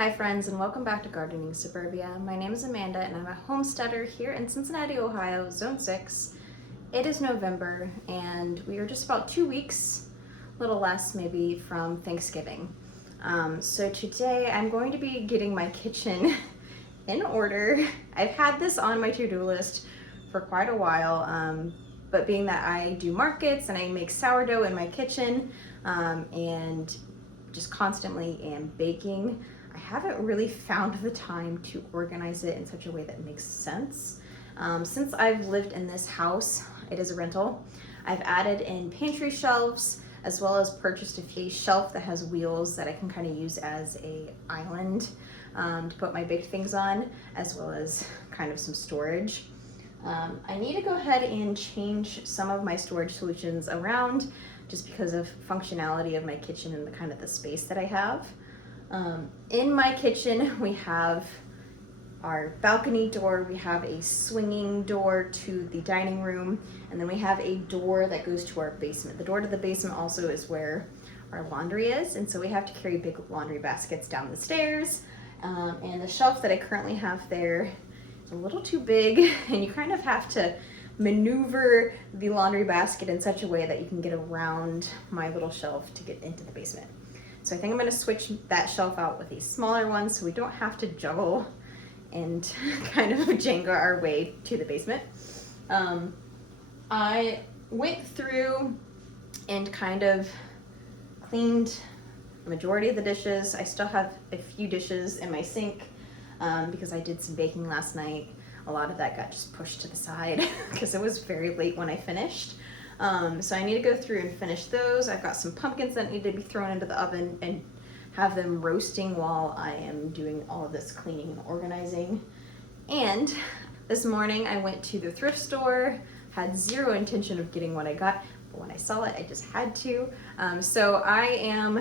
Hi friends, and welcome back to Gardening Suburbia. My name is Amanda and I'm a homesteader here in Cincinnati, Ohio, Zone 6. It is November and we are just about 2 weeks, a little less maybe, from Thanksgiving. So today I'm going to be getting my kitchen in order. I've had this on my to-do list for quite a while, but being that I do markets and I make sourdough in my kitchen and just constantly am baking, I haven't really found the time to organize it in such a way that makes sense. Since I've lived in this house, it is a rental, I've added in pantry shelves as well as purchased a shelf that has wheels that I can kind of use as a island to put my baked things on, as well as kind of some storage. I need to go ahead and change some of my storage solutions around just because of functionality of my kitchen and the kind of the space that I have. In my kitchen, we have our balcony door, we have a swinging door to the dining room, and then we have a door that goes to our basement. The door to the basement also is where our laundry is, and so we have to carry big laundry baskets down the stairs. And the shelf that I currently have there is a little too big, and you kind of have to maneuver the laundry basket in such a way that you can get around my little shelf to get into the basement. So I think I'm going to switch that shelf out with a smaller one so we don't have to juggle and kind of Jenga our way to the basement. I went through and kind of cleaned the majority of the dishes. I still have a few dishes in my sink because I did some baking last night. A lot of that got just pushed to the side because it was very late when I finished. So I need to go through and finish those. I've got some pumpkins that need to be thrown into the oven and have them roasting while I am doing all of this cleaning and organizing. And this morning I went to the thrift store, had zero intention of getting what I got, but when I saw it, I just had to. So I'm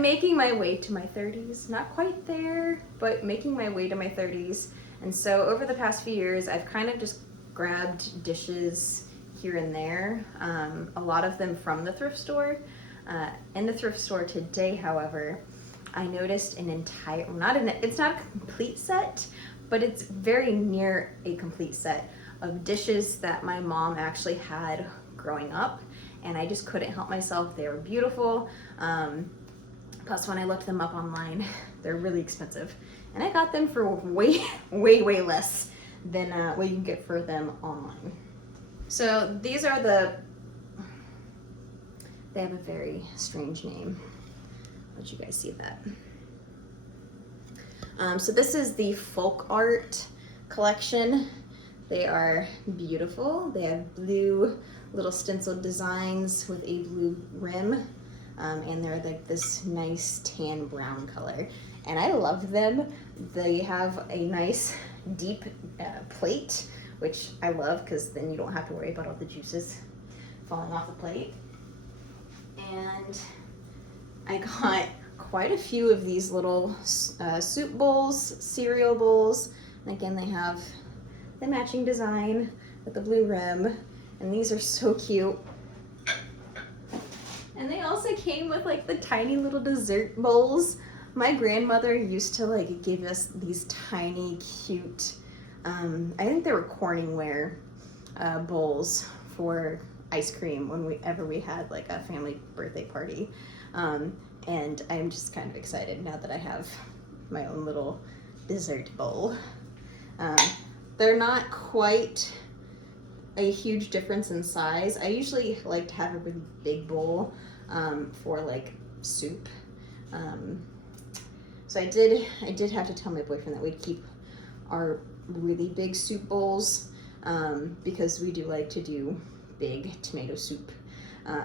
making my way to my 30s, not quite there, but making my way to my 30s. And so over the past few years, I've kind of just grabbed dishes here and there, a lot of them from the thrift store. In the thrift store today, however, I noticed it's not a complete set, but it's very near a complete set of dishes that my mom actually had growing up, and I just couldn't help myself. They were beautiful. Plus, when I looked them up online, they're really expensive, and I got them for way less than what you can get for them online. So these are they have a very strange name. I'll let you guys see that. So this is the folk art collection. They are beautiful. They have blue little stenciled designs with a blue rim. And they're like this nice tan brown color, and I love them. They have a nice deep plate, which I love because then you don't have to worry about all the juices falling off the plate. And I got quite a few of these little soup bowls, cereal bowls, and again they have the matching design with the blue rim, and these are so cute. And they also came with like the tiny little dessert bowls. My grandmother used to like give us these tiny cute, I think they were Corningware bowls for ice cream whenever we had like a family birthday party. And I'm just kind of excited now that I have my own little dessert bowl. They're not quite a huge difference in size. I usually like to have a really big bowl for like soup. So I did have to tell my boyfriend that we'd keep our really big soup bowls because we do like to do big tomato soup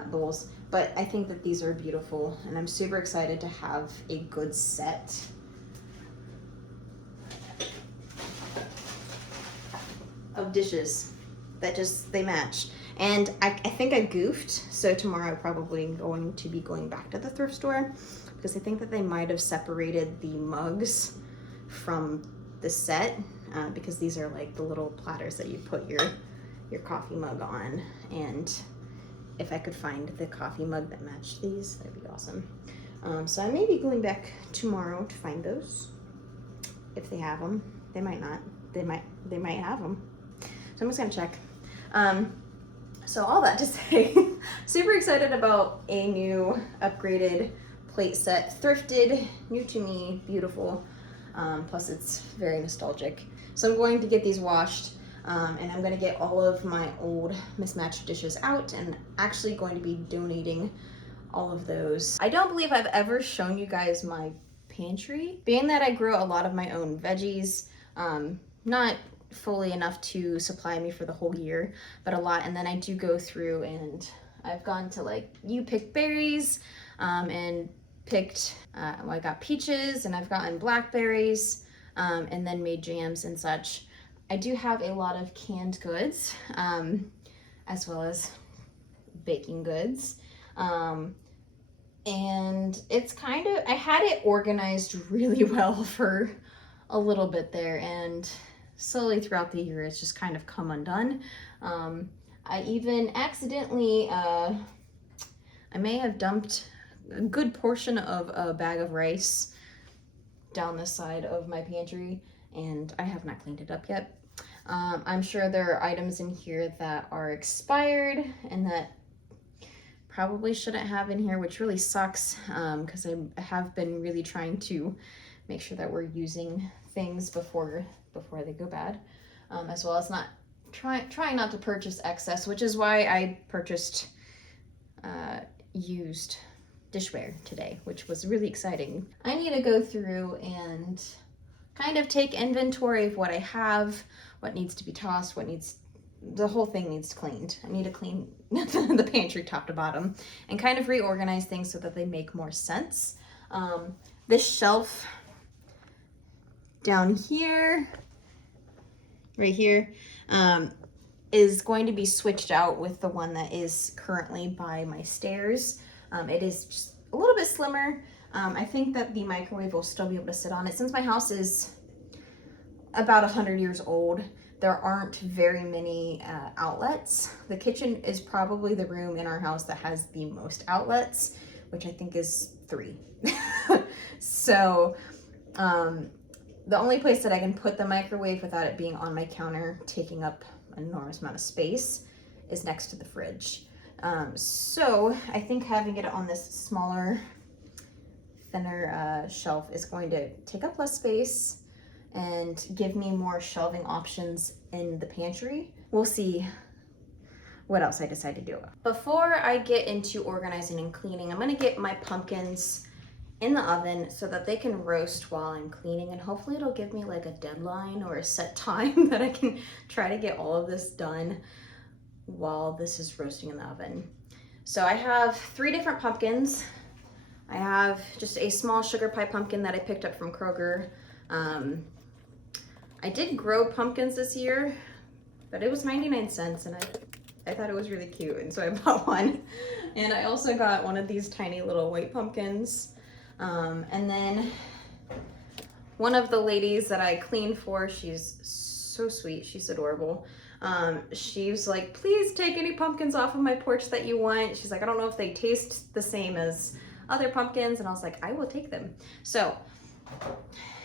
bowls. But I think that these are beautiful, and I'm super excited to have a good set. Of dishes that they match. And I think I goofed, so tomorrow I'm probably going to be going back to the thrift store because I think that they might have separated the mugs from the set because these are like the little platters that you put your coffee mug on, and if I could find the coffee mug that matched these, that'd be awesome. So I may be going back tomorrow to find those, if they have them. They might not. They might have them. So I'm just gonna check. So all that to say, super excited about a new upgraded plate set, thrifted, new to me, beautiful. Plus it's very nostalgic. So I'm going to get these washed, and I'm gonna get all of my old mismatched dishes out, and actually going to be donating all of those. I don't believe I've ever shown you guys my pantry. Being that I grow a lot of my own veggies, not fully enough to supply me for the whole year, but a lot. And then I do go through and I've gone to like, you pick berries, and picked, I got peaches and I've gotten blackberries, and then made jams and such. I do have a lot of canned goods, as well as baking goods. And it's kind of, I had it organized really well for a little bit there, and slowly throughout the year it's just kind of come undone. I even accidentally, I may have dumped a good portion of a bag of rice down the side of my pantry, and I have not cleaned it up yet. I'm sure there are items in here that are expired and that probably shouldn't have in here, which really sucks, because I have been really trying to make sure that we're using things before they go bad, as well as not trying not to purchase excess, which is why I purchased used dishware today, which was really exciting. I need to go through and kind of take inventory of what I have, what needs to be tossed, the whole thing needs cleaned. I need to clean the pantry top to bottom and kind of reorganize things so that they make more sense. This shelf down here, right here, is going to be switched out with the one that is currently by my stairs. It is just a little bit slimmer. I think that the microwave will still be able to sit on it. Since my house is about 100 years old, there aren't very many outlets. The kitchen is probably the room in our house that has the most outlets, which I think is 3. So the only place that I can put the microwave without it being on my counter, taking up an enormous amount of space, is next to the fridge. So I think having it on this smaller, thinner shelf is going to take up less space and give me more shelving options in the pantry. We'll see what else I decide to do. Before I get into organizing and cleaning, I'm gonna get my pumpkins in the oven so that they can roast while I'm cleaning, and hopefully it'll give me like a deadline or a set time that I can try to get all of this done while this is roasting in the oven. So I have 3 different pumpkins. I have just a small sugar pie pumpkin that I picked up from Kroger. I did grow pumpkins this year, but it was 99 cents and I thought it was really cute, and so I bought one. And I also got one of these tiny little white pumpkins. And then one of the ladies that I clean for, she's so sweet, she's adorable. She was like, please take any pumpkins off of my porch that you want. She's like, I don't know if they taste the same as other pumpkins. And I was like, I will take them. So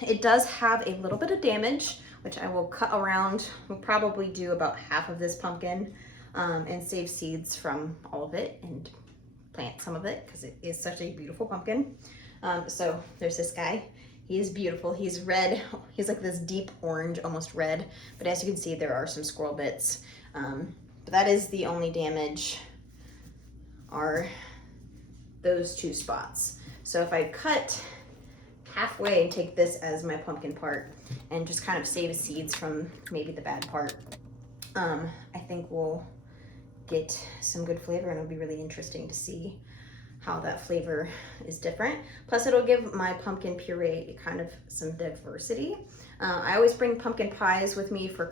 it does have a little bit of damage, which I will cut around. We'll probably do about half of this pumpkin, and save seeds from all of it and plant some of it because it is such a beautiful pumpkin. So there's this guy. He is beautiful. He's red. He's like this deep orange, almost red. But as you can see, there are some squirrel bits. But that is the only damage, are those 2 spots. So if I cut halfway and take this as my pumpkin part and just kind of save seeds from maybe the bad part, I think we'll get some good flavor, and it'll be really interesting to see how that flavor is different. Plus it'll give my pumpkin puree kind of some diversity. I always bring pumpkin pies with me for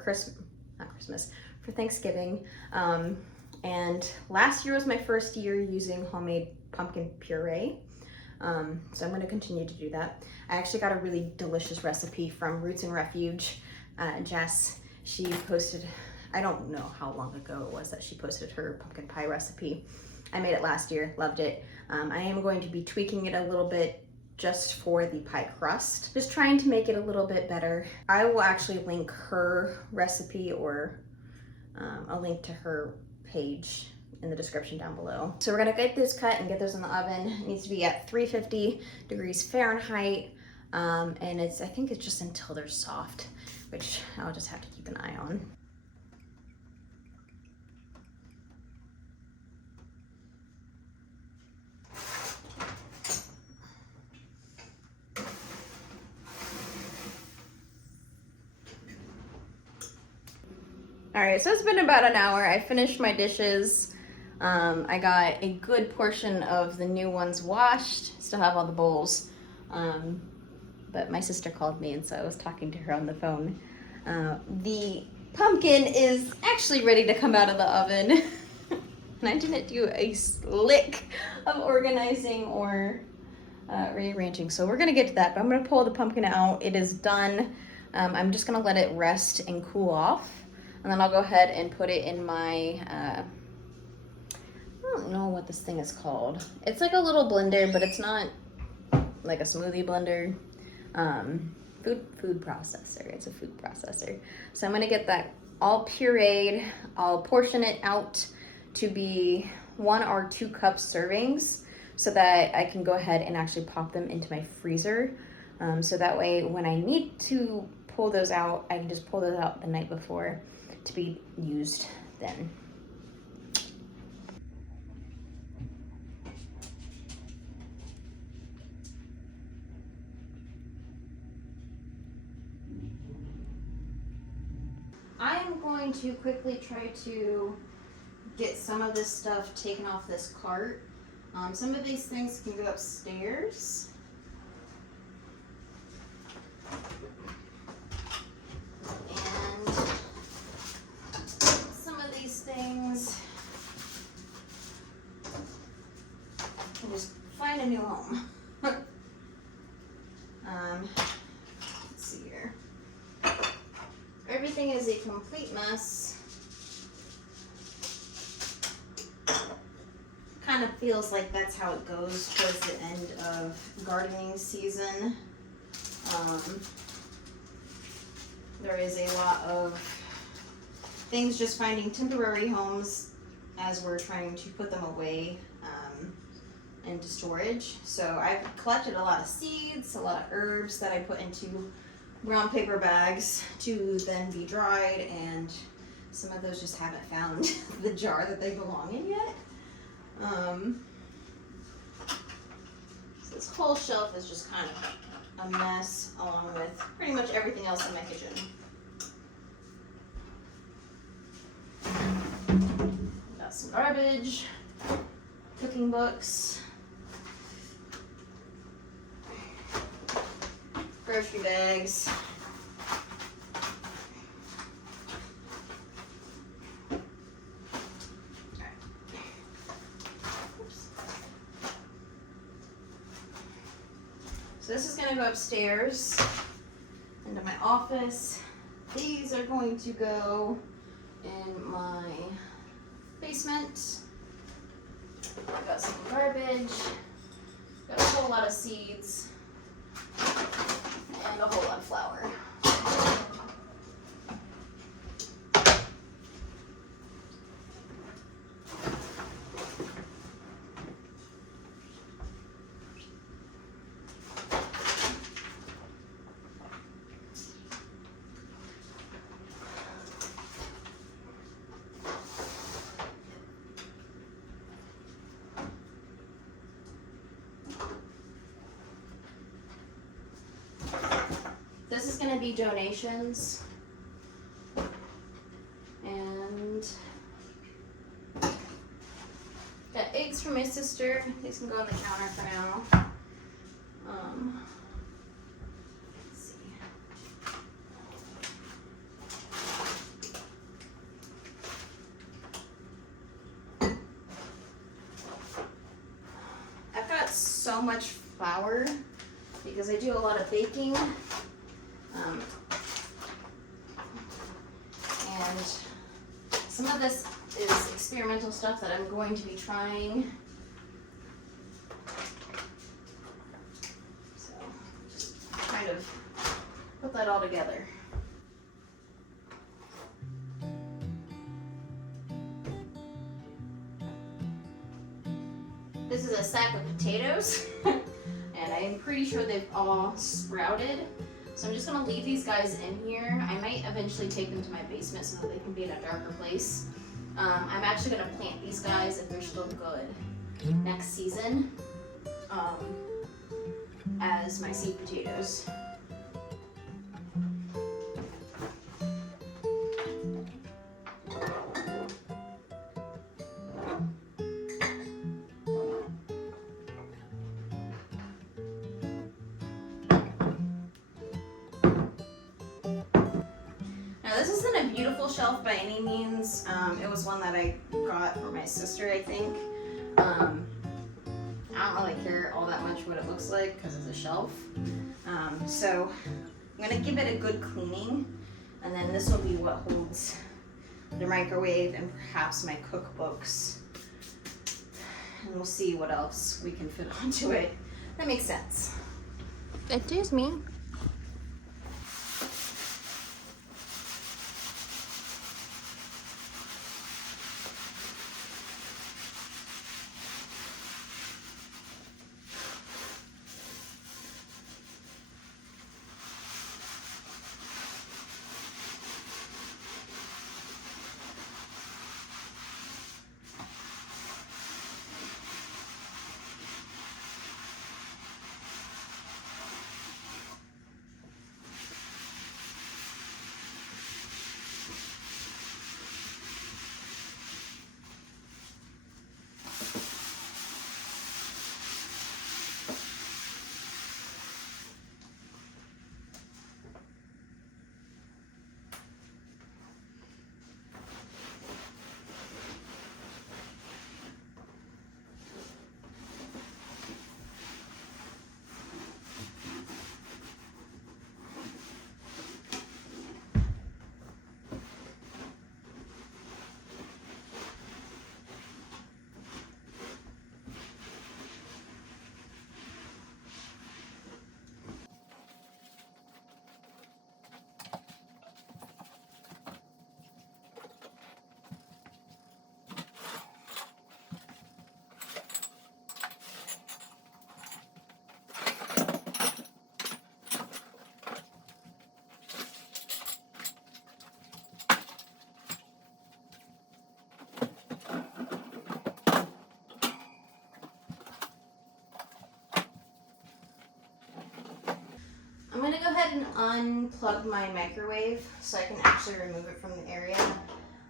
for Thanksgiving. And last year was my first year using homemade pumpkin puree. So I'm gonna continue to do that. I actually got a really delicious recipe from Roots and Refuge. Jess, she posted, I don't know how long ago it was that she posted her pumpkin pie recipe. I made it last year, loved it. I am going to be tweaking it a little bit just for the pie crust, just trying to make it a little bit better. I will actually link her recipe or a link to her page in the description down below. So we're gonna get this cut and get those in the oven. It needs to be at 350 degrees Fahrenheit. And I think it's just until they're soft, which I'll just have to keep an eye on. All right, so it's been about an hour. I finished my dishes. I got a good portion of the new ones washed. Still have all the bowls. But my sister called me, and so I was talking to her on the phone. The pumpkin is actually ready to come out of the oven. And I didn't do a lick of organizing or rearranging. So we're gonna get to that, but I'm gonna pull the pumpkin out. It is done. I'm just gonna let it rest and cool off. And then I'll go ahead and put it in my, I don't know what this thing is called. It's like a little blender, but it's not like a smoothie blender. Food processor. It's a food processor. So I'm gonna get that all pureed. I'll portion it out to be 1 or 2 cup servings so that I can go ahead and actually pop them into my freezer. So that way when I need to pull those out, I can just pull those out the night before to be used then. I am going to quickly try to get some of this stuff taken off this cart. Some of these things can go upstairs. And some of these things can just find a new home. Let's see here. Everything is a complete mess. Kind of feels like that's how it goes towards the end of gardening season. There is a lot of things just finding temporary homes as we're trying to put them away into storage. So I've collected a lot of seeds, a lot of herbs that I put into brown paper bags to then be dried, and some of those just haven't found the jar that they belong in yet. So this whole shelf is just kind of a mess, along with pretty much everything else in my kitchen. Got some garbage, cooking books, grocery bags, so this is going to go upstairs into my office. These are going to go in my basement. I've got some garbage, got a whole lot of seeds, and a whole lot of flour. This is going to be donations, and got eggs from my sister. These can go on the counter for now. Let's see. I've got so much flour because I do a lot of baking. And some of this is experimental stuff that I'm going to be trying that all together. This is a sack of potatoes, and I'm pretty sure they've all sprouted. So I'm just gonna leave these guys in here. I might eventually take them to my basement so that they can be in a darker place. I'm actually gonna plant these guys if they're still good next season as my seed potatoes. This isn't a beautiful shelf by any means. It was one that I got for my sister, I think. I don't really care all that much what it looks like because it's a shelf. So I'm gonna give it a good cleaning, and then this will be what holds the microwave and perhaps my cookbooks. And we'll see what else we can fit onto it. That makes sense. Excuse me. I'm gonna go ahead and unplug my microwave so I can actually remove it from the area.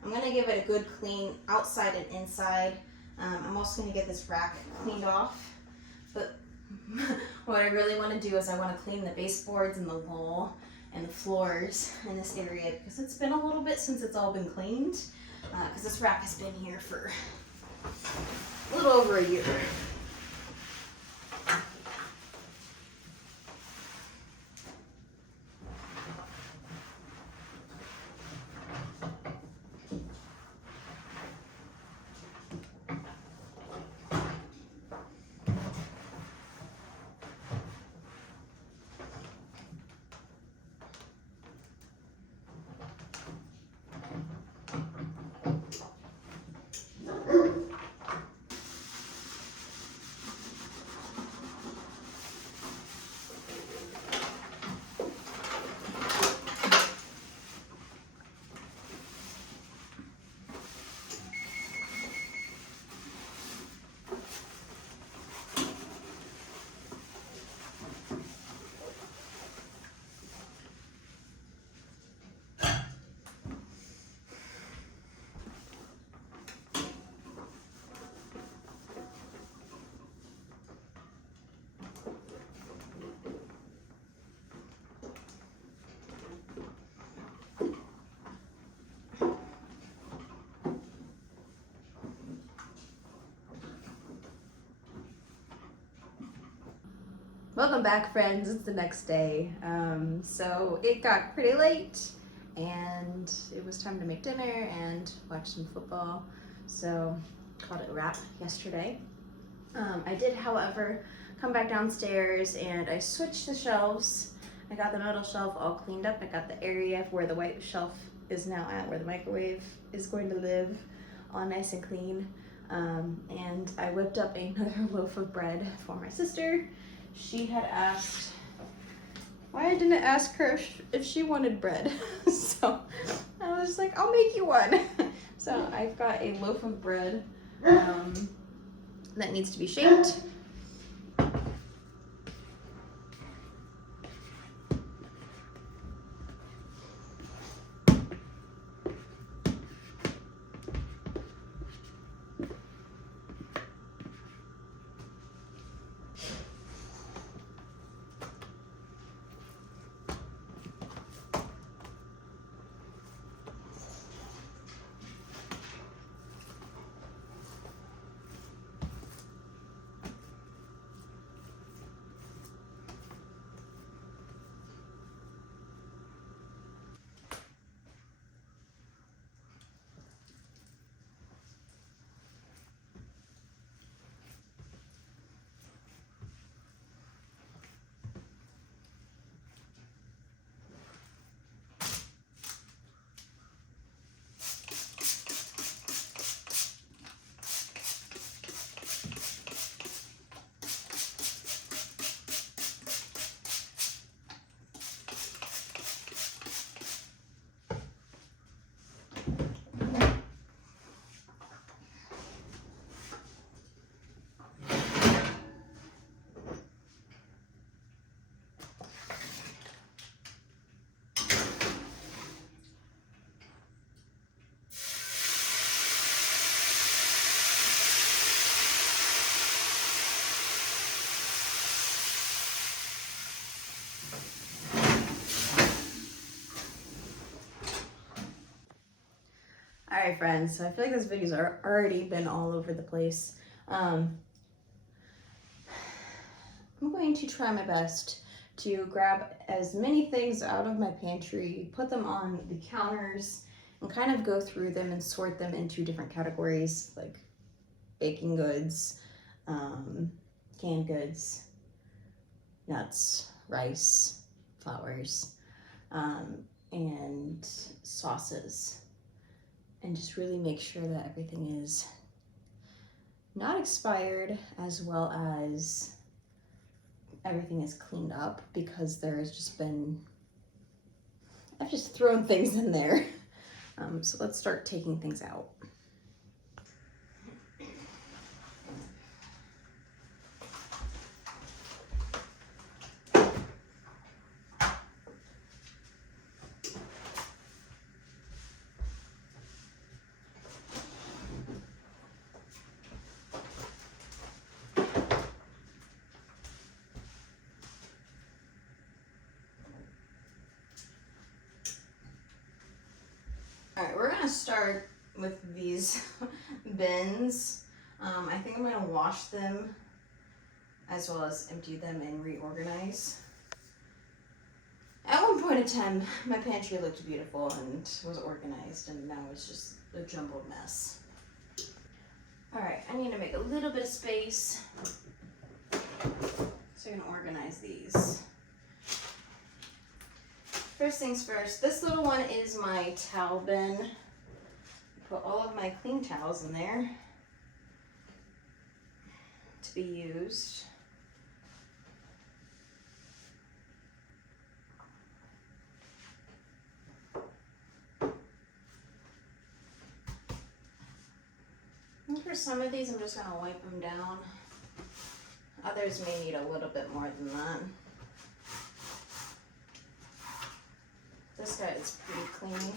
I'm gonna give it a good clean outside and inside. I'm also gonna get this rack cleaned off. But what I really wanna do is I wanna clean the baseboards and the wall and the floors in this area because it's been a little bit since it's all been cleaned. Because this rack has been here for a little over a year. Welcome back, friends. It's the next day. So it got pretty late and it was time to make dinner and watch some football. So called it a wrap yesterday. I did, however, come back downstairs and I switched the shelves. I got the metal shelf all cleaned up. I got the area where the white shelf is now at, where the microwave is going to live, all nice and clean. And I whipped up another loaf of bread for my sister. She had asked why I didn't ask her if she wanted bread. So I was just like, I'll make you one. So I've got a loaf of bread that needs to be shaped. Alright friends, so I feel like this video's already been all over the place. I'm going to try my best to grab as many things out of my pantry, put them on the counters, and kind of go through them and sort them into different categories, like baking goods, canned goods, nuts, rice, flours, and sauces. And just really make sure that everything is not expired, as well as everything is cleaned up, because there has just been, I've just thrown things in there. So let's start taking things out. Alright, we're gonna start with these bins. I think I'm gonna wash them as well as empty them and reorganize. At one point in time, my pantry looked beautiful and was organized, and now it's just a jumbled mess. Alright, I need to make a little bit of space. So I'm gonna organize these. First things first, this little one is my towel bin. Put all of my clean towels in there to be used. And for some of these, I'm just gonna wipe them down. Others may need a little bit more than that. This guy is pretty clean.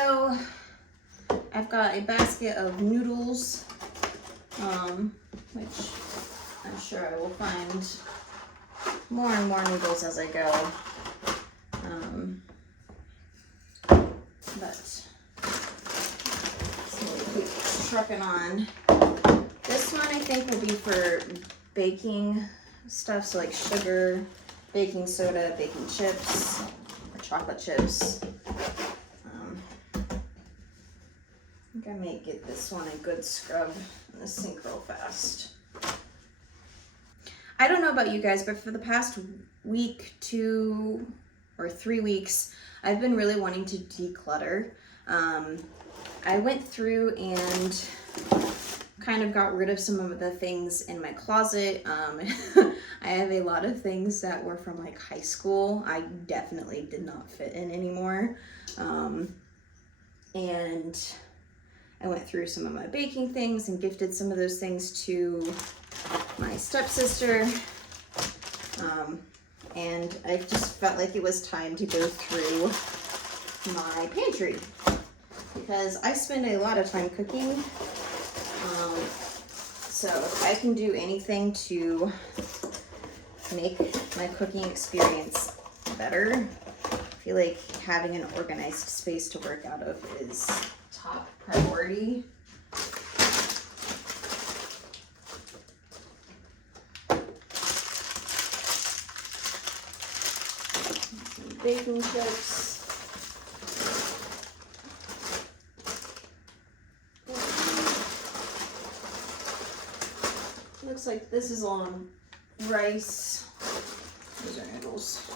so I've got a basket of noodles, which I'm sure I will find more and more noodles as I go. But so we'll keep trucking on. This one I think will be for baking stuff, so like sugar, baking soda, baking chips, or chocolate chips. I think I may get this one a good scrub in the sink real fast. I don't know about you guys, but for the past week, 2 or 3 weeks, I've been really wanting to declutter. I went through and kind of got rid of some of the things in my closet. I have a lot of things that were from like high school. I definitely did not fit in anymore. And I went through some of my baking things and gifted some of those things to my stepsister. And I just felt like it was time to go through my pantry because I spend a lot of time cooking. So if I can do anything to make my cooking experience better, I feel like having an organized space to work out of is top priority. Baking chips. Looks like this is on rice. Those are noodles.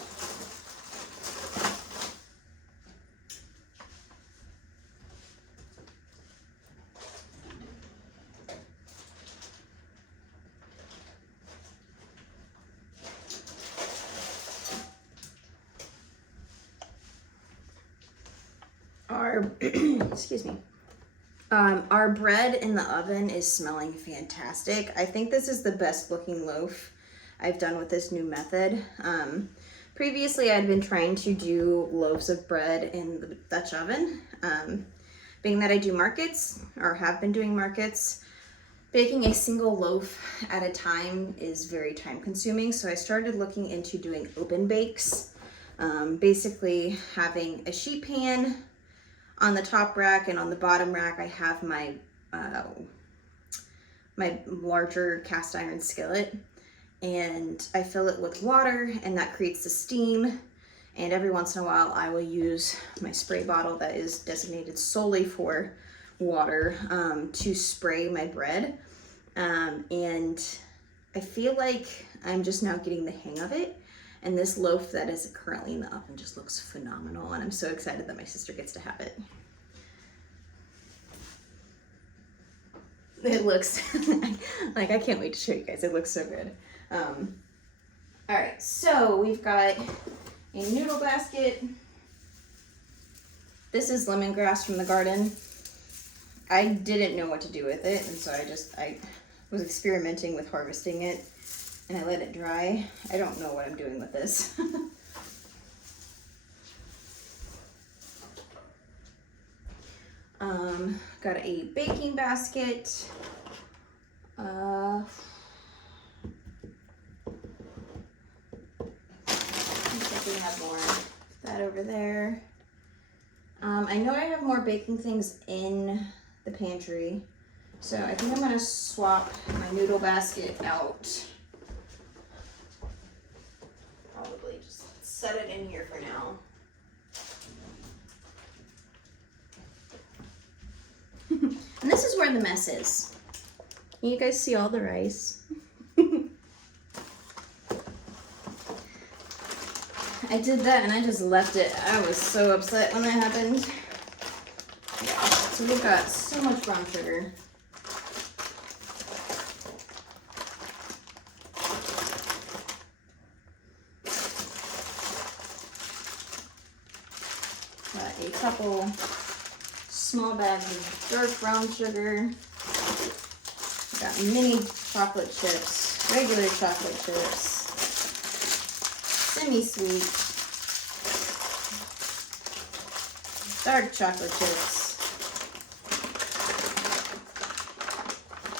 Excuse me. Our bread in the oven is smelling fantastic. I think this is the best looking loaf I've done with this new method. Previously, I'd been trying to do loaves of bread in the Dutch oven. Being that I do markets, or have been doing markets, baking a single loaf at a time is very time consuming. So I started looking into doing open bakes. Basically having a sheet pan. On the top rack and on the bottom rack, I have my my larger cast iron skillet, and I fill it with water, and that creates the steam. And every once in a while, I will use my spray bottle that is designated solely for water to spray my bread. And I feel like I'm just now getting the hang of it. And this loaf that is currently in the oven just looks phenomenal, and I'm so excited that my sister gets to have it. It looks, like I can't wait to show you guys, it looks so good. All right, so we've got a noodle basket. This is lemongrass from the garden. I didn't know what to do with it, and so I was experimenting with harvesting it. And I let it dry. I don't know what I'm doing with this. Got a baking basket. I think we have more of that over there. I know I have more baking things in the pantry. So I think I'm gonna swap my noodle basket out. Probably just set it in here for now. And this is where the mess is. Can you guys see all the rice? I did that and I just left it. I was so upset when that happened. Yeah, so we've got so much brown sugar. Got a couple small bags of dark brown sugar. Got mini chocolate chips, regular chocolate chips, semi-sweet. dark chocolate chips.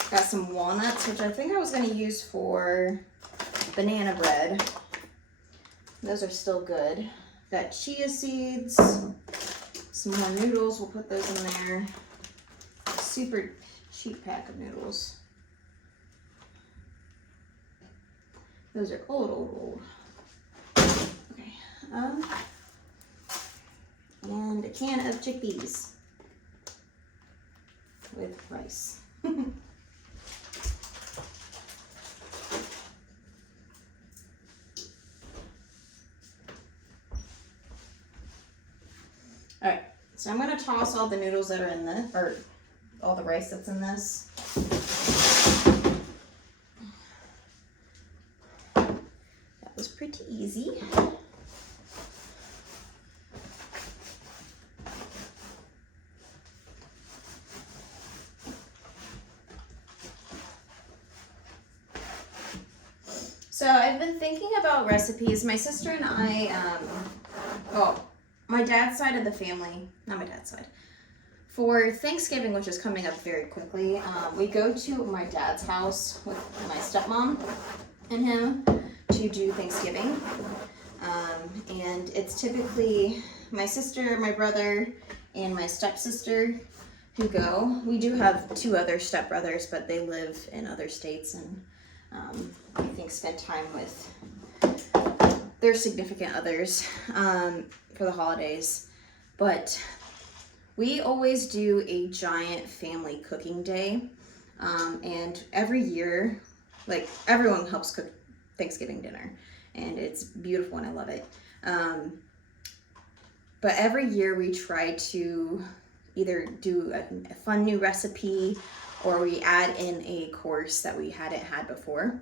Got some walnuts, which I think I was going to use for banana bread. Those are still good. Got chia seeds, some more noodles. We'll put those in there. Super cheap pack of noodles. Those are old. Okay. And a can of chickpeas with rice. All right, so I'm gonna toss all the noodles that are in this, or all the rice that's in this. That was pretty easy. So I've been thinking about recipes. My sister and I, my dad's side of the family, not my dad's side, for Thanksgiving, which is coming up very quickly, we go to my dad's house with my stepmom and him to do Thanksgiving. And it's typically my sister, my brother, and my stepsister who go. We do have 2 other stepbrothers, but they live in other states and I think spend time with their significant others for the holidays. But we always do a giant family cooking day, and every year, like, everyone helps cook Thanksgiving dinner, and it's beautiful and I love it. But every year we try to either do a fun new recipe or we add in a course that we hadn't had before.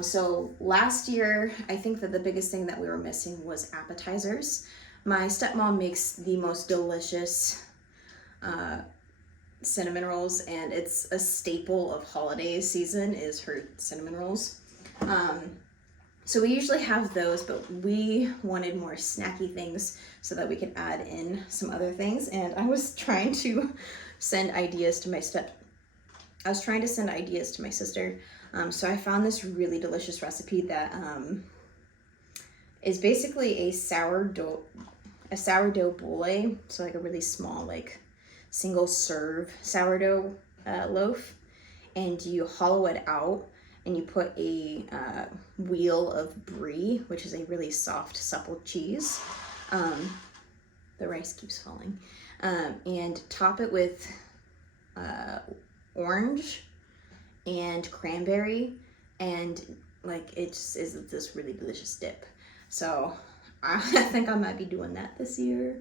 So last year, I think that the biggest thing that we were missing was appetizers. My stepmom makes the most delicious cinnamon rolls, and it's a staple of holiday season is her cinnamon rolls. So we usually have those, but we wanted more snacky things so that we could add in some other things. And I was trying to send ideas to my sister. So I found this really delicious recipe that is basically a sourdough boule. So like a really small, like single serve sourdough loaf, and you hollow it out and you put a wheel of brie, which is a really soft, supple cheese. The rice keeps falling. And top it with orange and cranberry, and like it just is this really delicious dip. So I think I might be doing that this year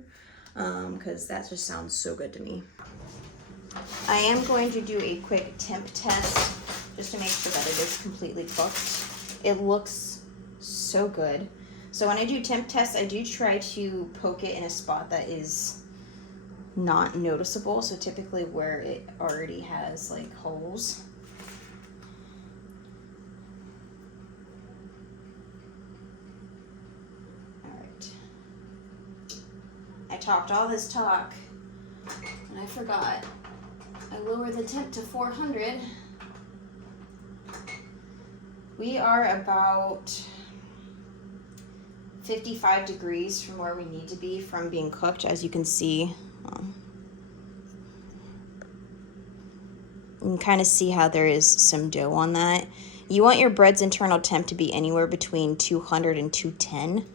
because that just sounds so good to me. I am going to do a quick temp test just to make sure that it is completely cooked. It looks so good. So when I do temp tests, I do try to poke it in a spot that is not noticeable. So typically where it already has like holes. All right. I talked all this talk and I forgot. I lowered the temp to 400. We are about 55 degrees from where we need to be from being cooked, as you can see. You can kind of see how there is some dough on that. You want your bread's internal temp to be anywhere between 200 and 210.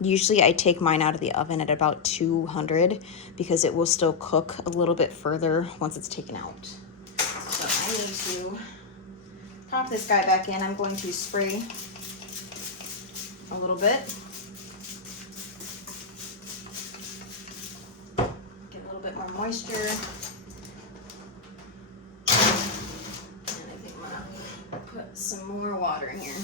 Usually I take mine out of the oven at about 200 because it will still cook a little bit further once it's taken out. So I need to pop this guy back in. I'm going to spray a little bit. Get a little bit more moisture. And I think I'm gonna put some more water in here.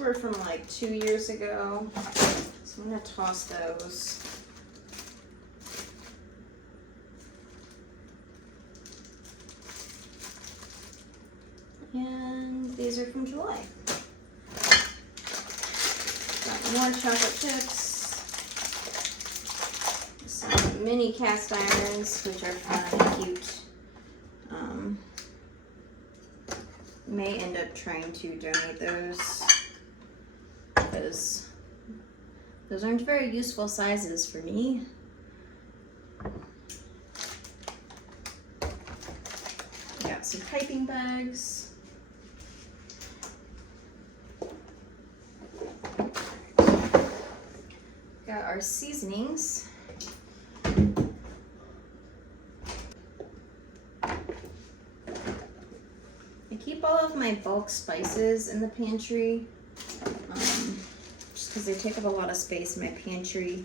were from like 2 years ago, so I'm gonna toss those. And these are from July. Got more chocolate chips. Some mini cast irons, which are fun and cute. May end up trying to donate those because those aren't very useful sizes for me. Got some piping bags. Got our seasonings. I keep all of my bulk spices in the pantry, just because they take up a lot of space in my pantry,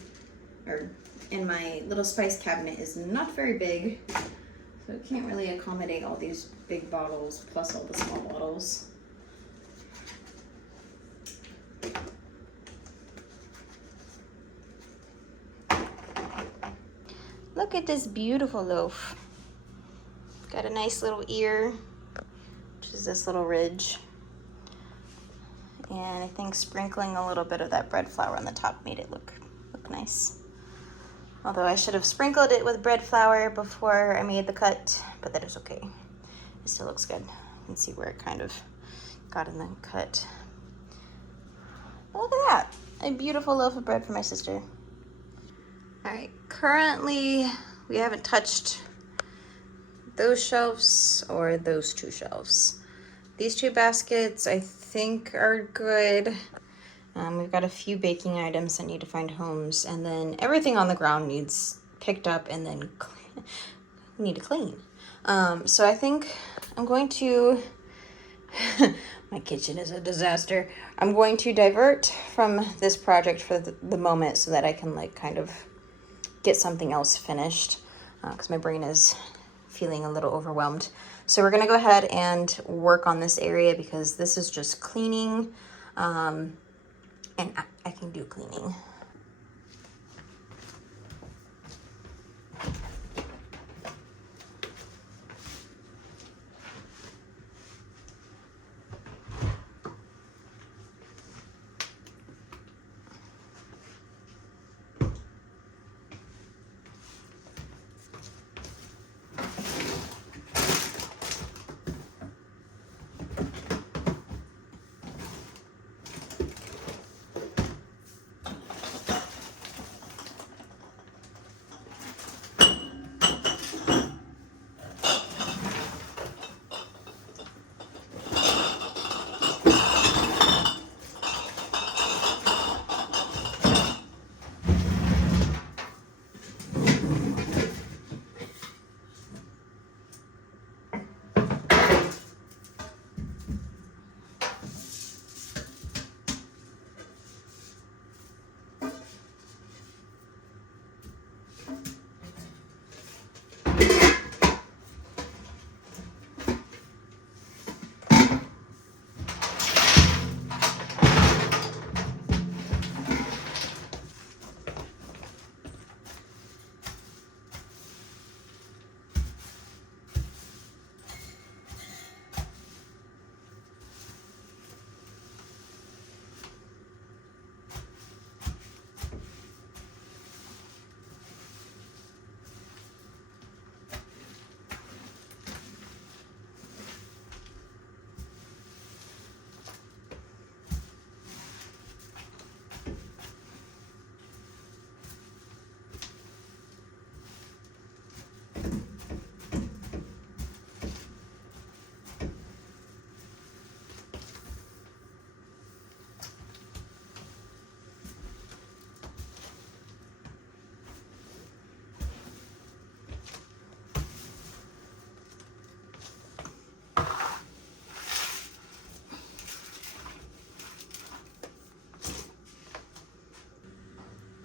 or in my little spice cabinet is not very big, so it can't really accommodate all these big bottles plus all the small bottles. Look at this beautiful loaf. Got a nice little ear, which is this little ridge. And I think sprinkling a little bit of that bread flour on the top made it look nice. Although I should have sprinkled it with bread flour before I made the cut, but that is okay. It still looks good. You can see where it kind of got in the cut. But look at that, a beautiful loaf of bread for my sister. All right, currently we haven't touched those shelves or those two shelves. These two baskets I think are good. We've got a few baking items that need to find homes, and then everything on the ground needs picked up and then need to clean. So I think I'm going to, my kitchen is a disaster. I'm going to divert from this project for the moment so that I can like kind of get something else finished, because my brain is feeling a little overwhelmed. So we're gonna go ahead and work on this area because this is just cleaning, and I can do cleaning.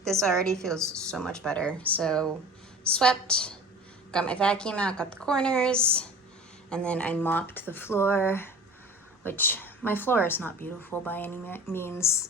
This already feels so much better. So swept, got my vacuum out, got the corners, and then I mopped the floor, which My floor is not beautiful by any means.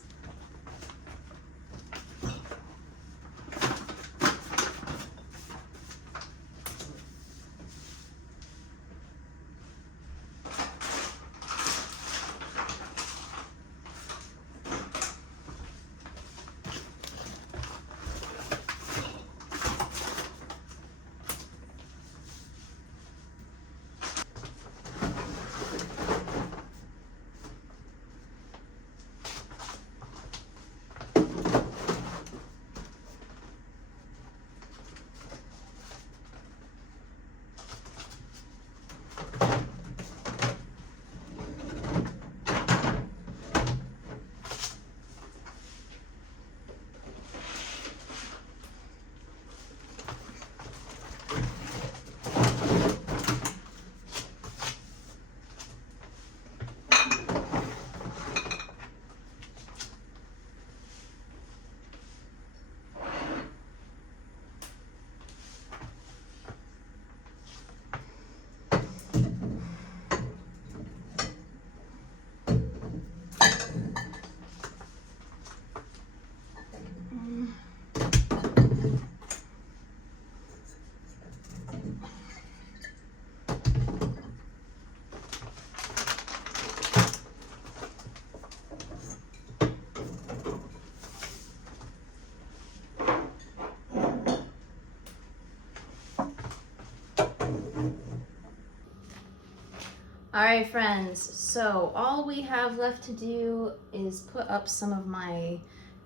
All right, friends, so all we have left to do is put up some of my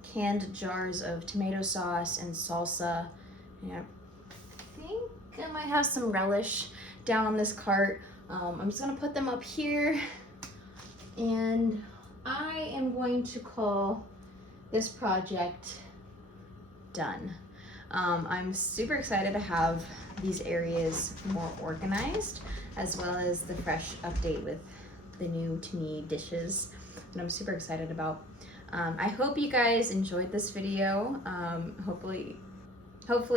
canned jars of tomato sauce and salsa. Yeah, I think I might have some relish down on this cart. I'm just gonna put them up here, and I am going to call this project done. I'm super excited to have these areas more organized, as well as the fresh update with the new to me dishes that I'm super excited about. I hope you guys enjoyed this video. Hopefully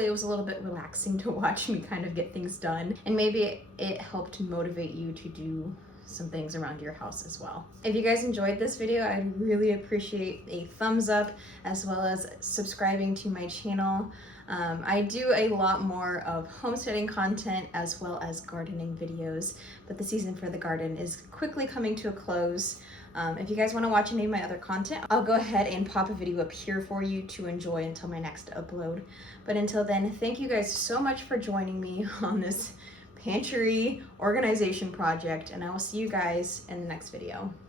it was a little bit relaxing to watch me kind of get things done, and maybe it helped motivate you to do some things around your house as well. If you guys enjoyed this video, I'd really appreciate a thumbs up, as well as subscribing to my channel. I do a lot more of homesteading content as well as gardening videos, but the season for the garden is quickly coming to a close. If you guys want to watch any of my other content, I'll go ahead and pop a video up here for you to enjoy until my next upload. But until then, thank you guys so much for joining me on this pantry organization project, and I will see you guys in the next video.